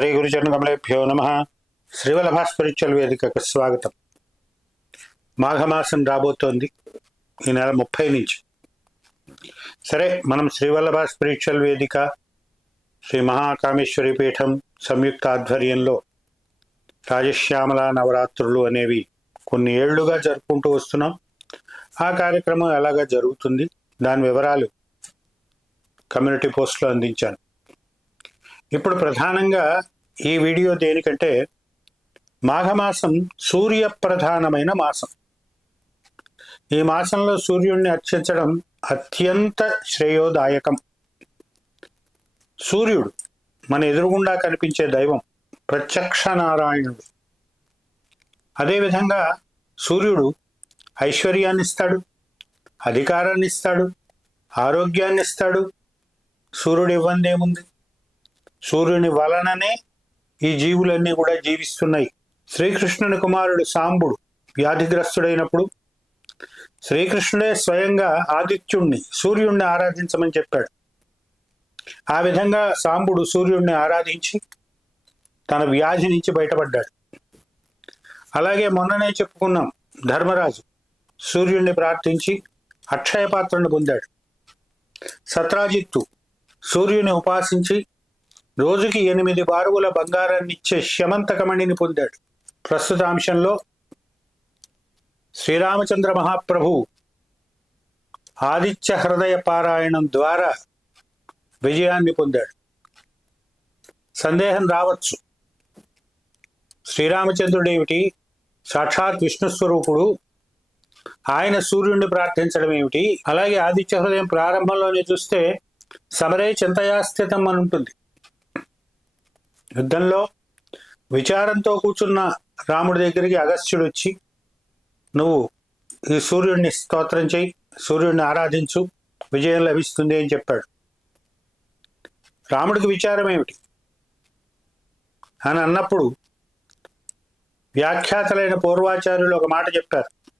శ్రీ గురుచరణకమలేభ్యో నమ. శ్రీవల్లభ స్పిరిచువల్ వేదికకు స్వాగతం. మాఘమాసం రాబోతోంది. ఈ నెల ముప్పై నుంచి. సరే మనం శ్రీవల్లభ స్పిరిచువల్ వేదిక శ్రీ మహాకామేశ్వరి పీఠం సంయుక్త ఆధ్వర్యంలో రాజశ్యామల నవరాత్రులు అనేవి కొన్ని ఏళ్ళుగా జరుపుకుంటూ వస్తున్నాం. ఆ కార్యక్రమం ఎలాగా జరుగుతుంది? దాని వివరాలు కమ్యూనిటీ పోస్ట్లో అందించాను. ఇప్పుడు ప్రధానంగా ఈ వీడియో దేనికంటే మాఘమాసం సూర్యప్రధానమైన మాసం. ఈ మాసంలో సూర్యుడిని అర్చించడం అత్యంత శ్రేయోదాయకం. సూర్యుడు మన ఎదురుగుండా కనిపించే దైవం ప్రత్యక్ష నారాయణుడు అదేవిధంగా సూర్యుడు ఐశ్వర్యాన్ని ఇస్తాడు అధికారాన్ని ఇస్తాడు ఆరోగ్యాన్ని ఇస్తాడు సూర్యుడు ఇవ్వందేముంది? సూర్యుని వలననే ఈ జీవులన్నీ కూడా జీవిస్తున్నాయి. శ్రీకృష్ణుని కుమారుడు సాంబుడు వ్యాధిగ్రస్తుడైనప్పుడు శ్రీకృష్ణుడే స్వయంగా ఆదిత్యుణ్ణి సూర్యుణ్ణి ఆరాధించమని చెప్పాడు. ఆ విధంగా సాంబుడు సూర్యుణ్ణి ఆరాధించి తన వ్యాధి నుంచి బయటపడ్డాడు. అలాగే మొన్ననే చెప్పుకున్నాం ధర్మరాజు సూర్యుణ్ణి ప్రార్థించి అక్షయ పాత్రను పొందాడు. సత్రాజిత్తు సూర్యుని ఉపాసించి రోజుకి ఎనిమిది బారువుల బంగారాన్ని ఇచ్చే శమంతకమణిని పొందాడు. ప్రస్తుత అంశంలో శ్రీరామచంద్ర మహాప్రభు ఆదిత్య హృదయ పారాయణం ద్వారా విజయాన్ని పొందాడు. సందేహం రావచ్చు. శ్రీరామచంద్రుడు ఏమిటి? సాక్షాత్ విష్ణు స్వరూపుడు. ఆయన సూర్యుడిని ప్రార్థించడం ఏమిటి? అలాగే ఆదిత్య హృదయం ప్రారంభంలోనే చూస్తే సమరే చింతయాస్థితం అని ఉంటుంది. యుద్ధంలో విచారంతో కూర్చున్న రాముడి దగ్గరికి అగస్త్యుడు వచ్చి నువ్వు ఈ సూర్యుడిని స్తోత్రం చేయి సూర్యుడిని ఆరాధించు విజయం లభిస్తుంది అని చెప్పాడు. రాముడికి విచారం ఏమిటి? అని అన్నప్పుడు వ్యాఖ్యాతలైన పూర్వాచార్యులు ఒక మాట చెప్పారు.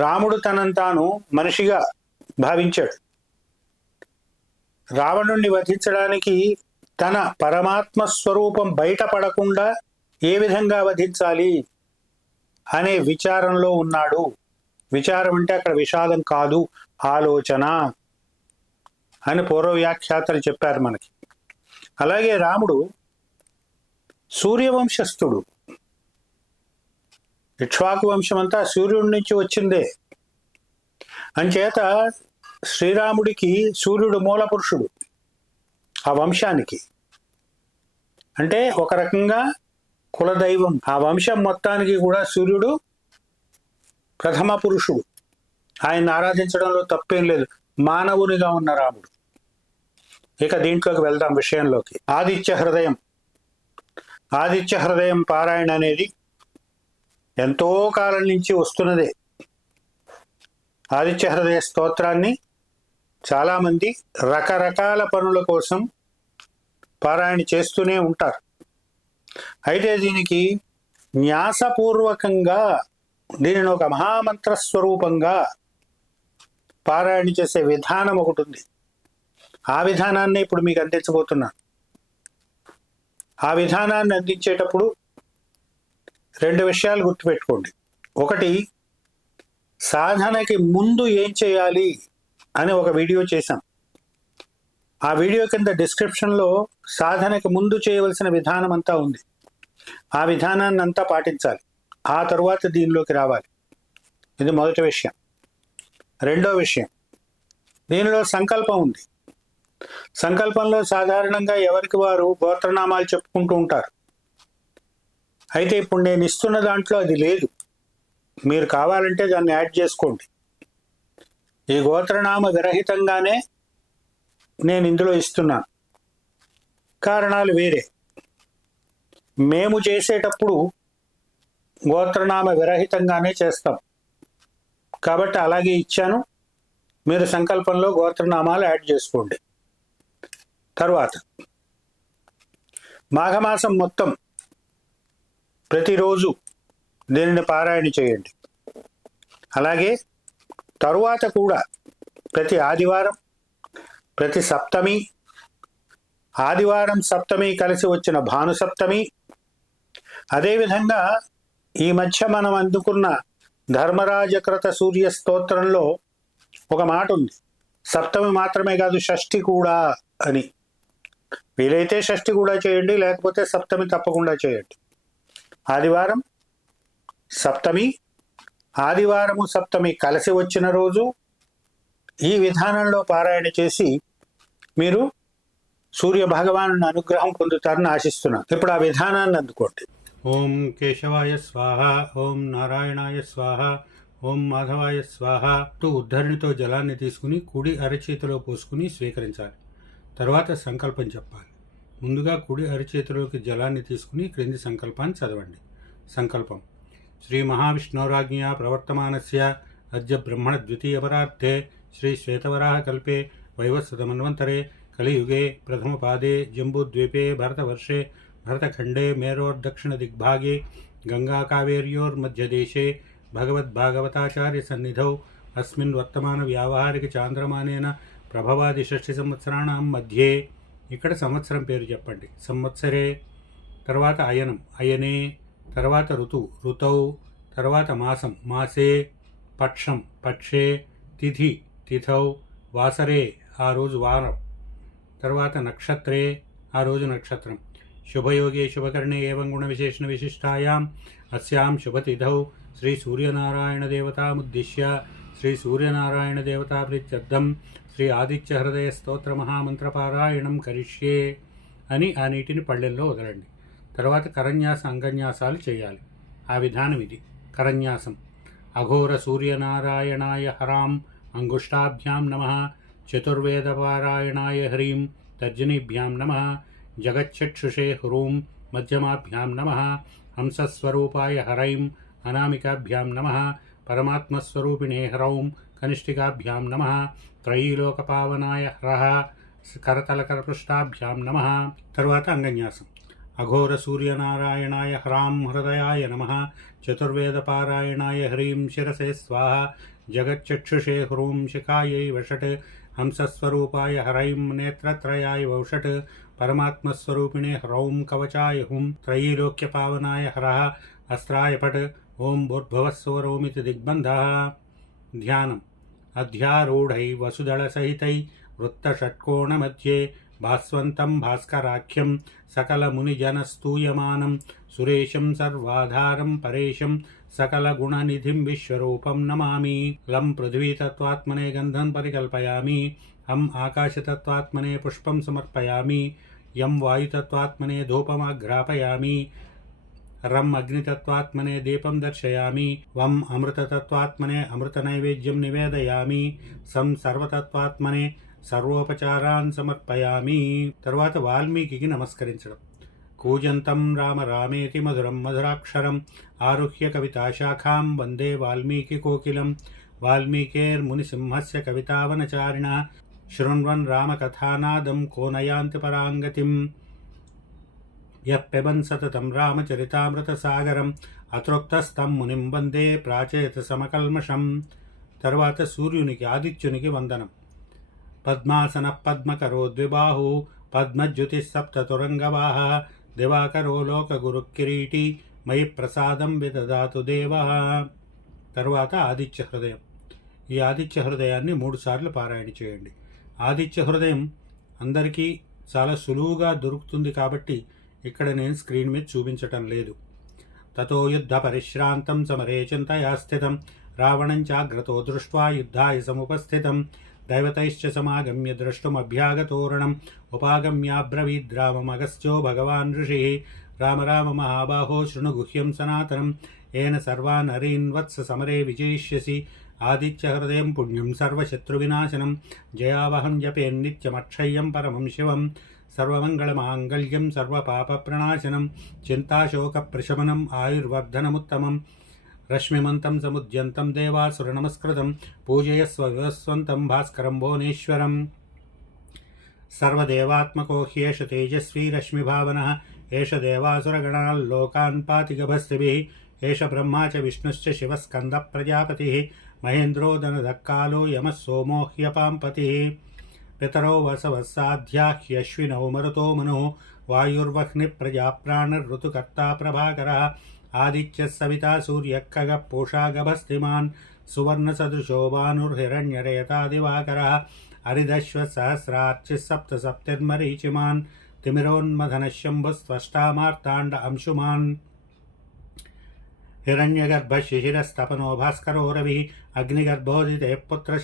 రాముడు తనను తాను మనిషిగా భావించాడు. రావణుణ్ణి వధించడానికి తన పరమాత్మ స్వరూపం బయటపడకుండా ఏ విధంగా వధించాలి అనే విచారంలో ఉన్నాడు. విచారం అంటే అక్కడ విషాదం కాదు ఆలోచన అని పూర్వ వ్యాఖ్యాతలు చెప్పారు మనకి. అలాగే రాముడు సూర్యవంశస్థుడు. ఇక్ష్వాకు వంశం అంతా సూర్యుడి నుంచి వచ్చిందే. అంచేత శ్రీరాముడికి సూర్యుడు మూల పురుషుడు. ఆ వంశానికి. అంటే ఒక రకంగా కులదైవం. ఆ వంశం మొత్తానికి కూడా సూర్యుడు ప్రథమ పురుషుడు. ఆయన ఆరాధించడంలో తప్పేం లేదు. మానవునిగా ఉన్న రాముడు. ఇక దీంట్లోకి వెళ్దాం విషయంలోకి. ఆదిత్య హృదయం. ఆదిత్య హృదయం పారాయణ అనేది ఎంతో కాలం నుంచి వస్తున్నదే. ఆదిత్య హృదయ స్తోత్రాన్ని చాలామంది రకరకాల పనుల కోసం పారాయణ చేస్తూనే ఉంటారు. అయితే దీనికి న్యాసపూర్వకంగా దీనిని ఒక మహామంత్ర స్వరూపంగా పారాయణ చేసే విధానం ఒకటి ఉంది. ఆ విధానాన్ని ఇప్పుడు మీకు అందించబోతున్నాను. ఆ విధానాన్ని అందించేటప్పుడు రెండు విషయాలు గుర్తుపెట్టుకోండి. ఒకటి సాధనకి ముందు ఏం చేయాలి? అని ఒక వీడియో చేశాం. ఆ వీడియో కింద డిస్క్రిప్షన్లో సాధనకి ముందు చేయవలసిన విధానం అంతా ఉంది. ఆ విధానాన్ని అంతా పాటించాలి. ఆ తరువాత దీనిలోకి రావాలి. ఇది మొదటి విషయం. రెండో విషయం. దీనిలో సంకల్పం ఉంది. సంకల్పంలో సాధారణంగా ఎవరికి వారు గోత్రనామాలు చెప్పుకుంటూ ఉంటారు? అయితే ఇప్పుడు నేను ఇస్తున్న దాంట్లో అది లేదు. మీరు కావాలంటే దాన్ని యాడ్ చేసుకోండి. ఈ గోత్రనామ విరహితంగానే నేను ఇందులో ఇస్తున్నాను కారణాలు వేరే. మేము చేసేటప్పుడు గోత్రనామ విరహితంగానే చేస్తాం. కాబట్టి అలాగే ఇచ్చాను. మీరు సంకల్పంలో గోత్రనామాలు యాడ్ చేసుకోండి. తర్వాత మాఘమాసం మొత్తం ప్రతిరోజు దీనిని పారాయణ చేయండి. అలాగే తరువాత కూడా ప్రతి ఆదివారం ప్రతి సప్తమి ఆదివారం సప్తమి కలిసి వచ్చిన భాను సప్తమి అదేవిధంగా ఈ మధ్య మనం అందుకున్న ధర్మరాజకృత సూర్య స్తోత్రంలో ఒక మాట ఉంది. సప్తమి మాత్రమే కాదు షష్ఠి కూడా అని. వీలైతే షష్ఠి కూడా చేయండి లేకపోతే సప్తమి తప్పకుండా చేయండి. ఆదివారం సప్తమి ఆదివారము సప్తమి కలిసి వచ్చిన రోజు ఈ విధానంలో పారాయణ చేసి మీరు సూర్య భగవాను అనుగ్రహం పొందుతారని ఆశిస్తున్నాను. ఇప్పుడు ఆ విధానాన్ని అందుకోండి. ఓం కేశవాయ స్వాహ ఓం నారాయణాయ స్వాహ ఓం మాధవాయ స్వాహ అంటూ ఉద్ధరణితో జలాన్ని తీసుకుని కుడి అరచేతిలో పోసుకుని స్వీకరించాలి. తర్వాత సంకల్పం చెప్పాలి. ముందుగా కుడి అరచేతిలోకి జలాన్ని తీసుకుని క్రింది సంకల్పాన్ని చదవండి. సంకల్పం. శ్రీ మహావిష్ణురాజ్ఞయా ప్రవర్తమానస్య అద్య బ్రహ్మణ ద్వితీయపరార్థే శ్రీ శ్వేతవరాహ కల్పే వైవస్వతమన్వంతరే కలియుగే ప్రథమపాదే జంబూద్వీపే భరతవర్షే भरतखण्डे मेरोर्दक्षिणदिग्भागे गङ्गाकावेर्योर्मध्यदेशे भगवद्भागवताचार्यसन्निधौ अस्मिन् वर्तमानव्यावहारिकचान्द्रमानेन ప్రభవాది షష్ఠి సంవత్సరాణం మధ్యే ఇక్కడ సంవత్సరం పేరు చెప్పండి సంవత్సరే తర్వాత అయనం అయనే తర్వాత ఋతు ఋతౌ తర్వాత మాసం మాసే పక్షం పక్షే తిథి తిథౌ వాసరే ఆ రోజు వారం. తర్వాత నక్షత్రే ఆ రోజు నక్షత్రం. శుభయోగే శుభకర్ణే ఏం గుణ విశేషణ విశిష్టాయాం. అస్యాం శుభతిథౌ. శ్రీ సూర్యనారాయణ దేవతముద్దిశ్య శ్రీ సూర్యనారాయణ దేవతా ప్రీత్యర్థం. శ్రీ ఆదిత్య హృదయ స్తోత్ర మహామంత్రపారాయణం కరిష్యే అని ఆ నీటిని పళ్ళెల్లో వదలండి. తర్వాత కరన్యాస అంగన్యాసాలు చేయాలి. ఆ విధానం ఇది. కరన్యాసం. అఘోర సూర్యనారాయణాయ హరాం అంగుష్టాభ్యాం నమ చతుర్వేదపారాయణాయ హ్రీం తర్జనీభ్యాం నమ జగచ్చక్షుషే హ్రూం మధ్యమాభ్యాం నమ హంసస్వరూపాయ హరైం అనామికాభ్యాం నమ పరమాత్మస్వరూపిణే హ్రౌం కనిష్ఠికాభ్యాం నమ త్రయీలోకపావనాయ హ్రః కరతలకరపృష్టాభ్యాం నమ తరువాత అంగన్యాసం. అఘోర సూర్యనారాయణాయ హ్రాం హృదయాయ నమ చతుర్వేదపారాయణాయ హ్రీం శిరసే స్వాహ జగచ్చక్షుషే హ్రూం శిఖాయై వషట్ హంసస్వరూపాయ హ్రైం నేత్రత్రయాయ వౌషట్ పరమాత్మస్వరూపిణే హ్రౌం కవచాయ హుం త్రయీలోక్యపావనాయ హ్రహ అస్త్రాయ పట్ ఓం భూర్భవస్సోరౌమితి దిగ్బంధ. ధ్యానం. అధ్యారూఢై వసుదళసహితై వృత్తషట్కోణमध्ये భాస్వంతం భాస్కరాఖ్యం సకలమునిజనస్తూయమానం సురేశం సర్వాధారం పరేశం సకలగుణనిధిం విశ్వరూపం నమామి లం పృథ్వీతత్వాత్మనే గంధం పరికల్పయామి హం ఆకాశతత్వాత్మనే పుష్పం సమర్పయామి యం వాయుతత్వాత్మనే ధూపమాఘ్రాపయామి రం అగ్నితత్వాత్మనే దీపం దర్శయామి వం అమృతతత్వాత్మనే అమృతనైవేద్యం నివేదయామి సం సర్వతత్వాత్మనే సర్వోపచారాన్ సమర్పయామి. తర్వాత వాల్మీకి నమస్కరించడం. కూజంతం రామ రామేతి మధురం మధురాక్షరం ఆరుహ్య కవితాశాఖాం వందే వాల్మీకి కోకిలం. వాల్మీకేర్మునిసింహస్య కవితావనచారిణ. శృణ్వన్ రామకథానాదం కోనయాంతి పరాంగతిం. यः पिबन् सततं రామచరితామృతసాగరం. అతృక్తస్తం మునిం వందే ప్రాచేత సమకల్మషం. తర్వాత సూర్యునికి ఆదిత్యునికి వందనం. పద్మాసన పద్మకరో ద్విబాహు పద్మజ్యుతిసప్తరంగవాహ దివాకరో లోకగురు కిరీటి మయి ప్రసాదం విదదాతు దేవ తరువాత ఆదిత్య హృదయం. ఈ ఆదిత్య హృదయాన్ని మూడుసార్లు పారాయణ చేయండి. ఆదిత్య హృదయం అందరికీ చాలా సులువుగా దొరుకుతుంది కాబట్టి ఇక్కడ నేను స్క్రీన్ మీద చూపించటం లేదు. తతో యుద్ధ పరిశ్రాంతం సమరే చింతయా స్థితం. రావణం చాగ్రతో దృష్ట్వా యుద్ధాయ సముపస్థితం. దైవతైశ్చ సమాగమ్య ద్రష్టుమభ్యాగతోరణం ఉపాగమ్యాబ్రవీద్రామమగస్త్యో భగవాన్ ఋషి. రామ రామ మహాబాహో శృణు గుహ్యం సనాతనం. ఏన సర్వాన్ హరీన్ వత్స సమరే విజయిష్యసి. ఆదిత్యహృదయం పుణ్యం సర్వశత్రువినాశనం. జయావహం జపేన్నిత్యమక్షయ్యం పరమం శివం. సర్వమంగళమాంగళ్యం సర్వపాపప్రణాశనం చింతాశోకప్రశమనం ఆయుర్వర్ధనముత్తమం. రశ్మిమంతం సముద్యంతం దేవాసురనమస్కృతం పూజయస్వ వివస్వంతం భాస్కరం భువనేశ్వరం సర్వదేవాత్మకో హ్యేష తేజస్వీ రశ్మిభావన ఏష దేవాసురగణాల్లోకాన్ పాతి గభస్త్రిభిः ఏష బ్రహ్మా చ విష్ణుశ్చ శివస్కంద ప్రజాపతిः మహేంద్రో దనదక్కాలో యమः సోమో హ్యపాంపతిः పితరో వసవస్సాధ్యాహ్యశ్వినో మరుతో మను వాయుర్వహ్ని ప్రజా आदित्यः सविता सूर्यः खगः पूषा गभस्तिमान् सुवर्णसदृशो भानुर्हिरण्यरेतादिवाकरः हरिदश्वसहस्रार्चिः सप्तसप्तिर्मरीचिमान् तिमिरोन्मथनः शम्भुस्त्वष्टामार्ताण्ड अंशुमान्। हिरण्यगर्भशिशिरस्तपनो भास्करो रविः, अग्निगर्भोदिते पुत्रः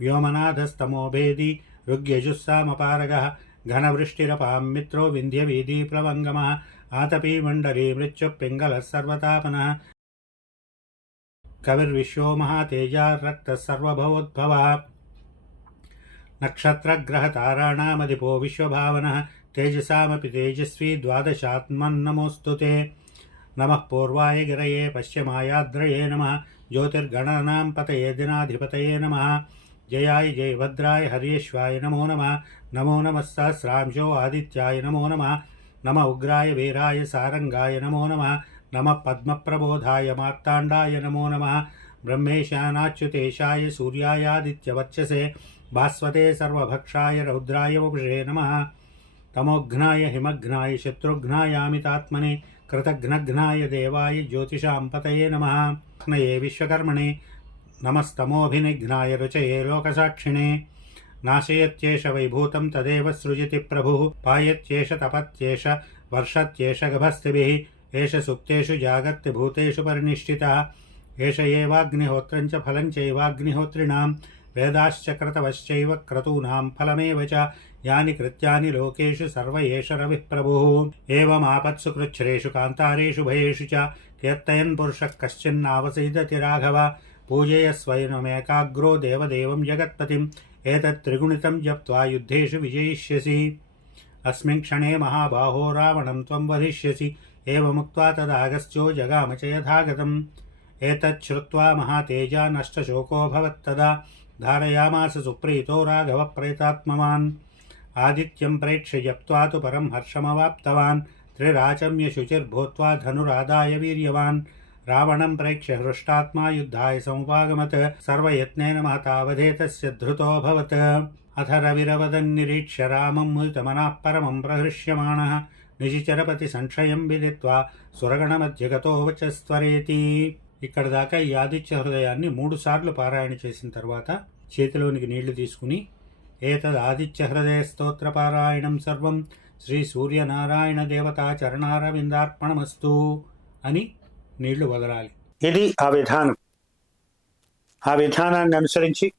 व्योमनाथस्तमो भेदी, ऋग्यजुस्सामपारगः, घनवृष्टिरपां मित्रो विन्ध्यवेदी आतपी मण्डली मृत्युपिङ्गलः सर्वतापनः कविर्विश्वो महातेजा रक्तः सर्वभवोद्भवः। नक्षत्रग्रहताराणामधिपो विश्वभावनः। तेजसामपि तेजस्वी द्वादशात्मन्नमोऽस्तु ते। नमः पूर्वाय गिरये पश्चिमायाद्रये नमः। ज्योतिर्गणानां पतये दिनाधिपतये नमः। जयाय जयभद्राय हर्येश्वाय नमो नमः। नमो नमः सहस्रांशो आदित्याय नमो नमः। నమ ఉగ్రాయ వీరాయ సారంగాయ నమో నమ. నమ పద్మప్రబోధాయ మార్తాండాయ నమో నమ. బ్రహ్మేశానాచ్యుతేశాయ సూర్యాయాదిత్యవర్చసే. భాస్వతే సర్వభక్షాయ రౌద్రాయ వపుషే నమ. తమోఘ్నాయ హిమఘ్నాయ శత్రుఘ్నాయామితాత్మనే కృతఘ్నఘ్నాయ దేవాయ జ్యోతిషాంపతయే నమ. నయే విశ్వకర్మణే. నమస్తమోభినిఘ్నాయ రుచయే లోకసాక్షిణే. नाशयत्येष वैभूतं तदेव सृजति प्रभुः पायत्येष तपत्येष वर्षत्येष गभस्तिभिः एष सुप्तेषु जागत्यभूतेषु परिनिष्ठितः एष एवाग्निहोत्रं च फलं चैवाग्निहोत्रिणां वेदाश्च क्रतवश्चैव क्रतूनां फलमेव च, यानि कृत्यानि लोकेषु सर्व एष रविः प्रभुः। एवमापत्सु कृच्छ्रेषु कान्तारेषु भयेषु च कीर्तयन् पुरुषः कश्चिन्नावसीदति राघव। पूजयस्वयनमेकाग्रो देवदेवं जगत्पतिम्। एतत् त्रिगुणितं जप्त्वा युद्धेषु विजयिष्यसि। अस्मिन् क्षणे महाबाहो रावणं त्वं वधिष्यसि। एवमुक्त्वा तदागस्त्यो जगाम च यथागतम् एतत् श्रुत्वा महातेजा नष्टशोकोऽभवत्तदा धारयामास सुप्रीतो राघवप्रेतात्मवान्। आदित्यं प्रेक्ष्य जप्त्वा तु परं हर्षमवाप्तवान्। त्रिराचम्य शुचिर्भूत्वा धनुरादाय वीर्यवान्। रावणं प्रेक्ष्य हृष्टात्मा युद्धाय समुपागमत् सर्वयत्नेन महतावधेतस्य धृतोऽभवत् अथ रविरवदन्निरीक्ष्य रामं मुदितमनः परमं प्रहृष्यमाणः నిశిచరపతి సంశయం విదిత్వా సురగణమధ్యగతో వచస్వరేతి ఇక్కడ దాకా ఈ ఆదిత్య హృదయాన్ని మూడు సార్లు పారాయణ చేసిన తర్వాత చేతిలోనికి నీళ్లు తీసుకుని ఏతద్ ఆదిత్య హృదయ స్తోత్ర పారాయణం సర్వం శ్రీ సూర్యనారాయణ దేవతా చరణారవిందార్పణమస్తు అని నీళ్ళు వదలాలి. ఇది ఆ విధానం ఆ విధానాన్ని అనుసరించి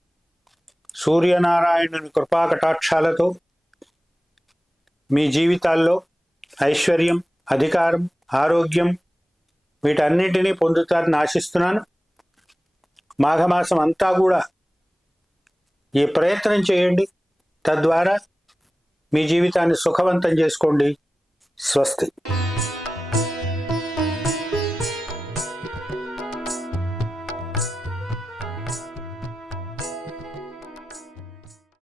సూర్యనారాయణుని కృపాకటాక్షాలతో మీ జీవితాల్లో ఐశ్వర్యం అధికారం ఆరోగ్యం వీటన్నిటినీ పొందుతారని ఆశిస్తున్నాను. మాఘమాసం అంతా కూడా ఈ ప్రయత్నం చేయండి. తద్వారా మీ జీవితాన్ని సుఖవంతం చేసుకోండి. స్వస్తి.